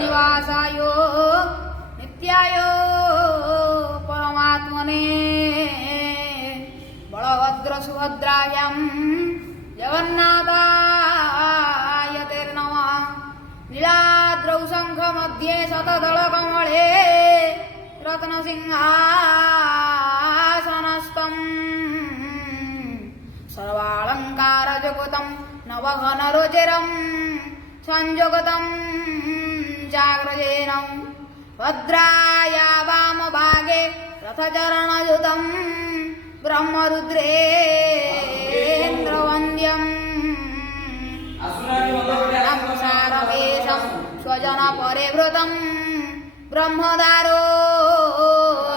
निवासाय नित्याय परमात्मने बलभद्र सुभद्रायां जगन्नाथाय ते नमः। नीलाद्रौ शंख मध्ये शतदल कमले रत्नसिंहासनस्थम् सर्वालङ्कारयुक्तं नवघनरुचिरं संयुक्तं जाग्रजेन भद्राया वामभागे रथचरणयुतं ब्रह्मरुद्रेन्द्रवन्द्यम् सारवेशं स्वजनपरिवृतं ब्रह्मदारो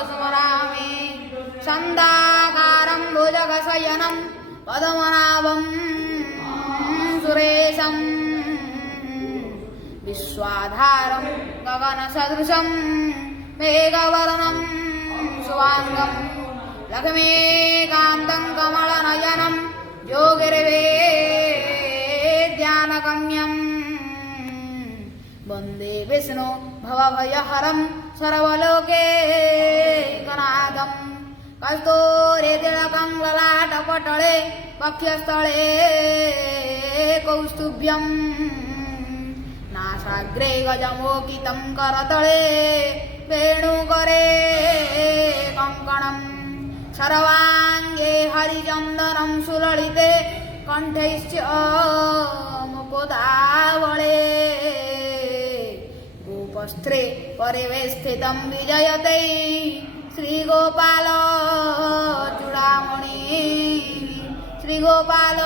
स्मरामि छन्दाकारं भुजगशयनं पद्मनाभं सुरेशं विश्वाधारं गगनसदृशं मेघवर्णं शुभाङ्गं लक्ष्मीकान्तं कमलनयनं योगिर्वेद्यानगम्यं वन्दे विष्णु भवभयहरं सर्वलोकैकनाथं कस्तूरितिलकं ललाटपटले वक्षस्थले कौस्तुभ्यं नासाग्रे गजमोकितं करतले वेणुकरे कङ्कणं सर्वाङ्गे हरिचन्दनं सुललिते कण्ठैश्च मुकुदावळे गोपस्त्रे परिवेष्टितं विजयते श्रीगोपाल चूडामणि श्रीगोपाल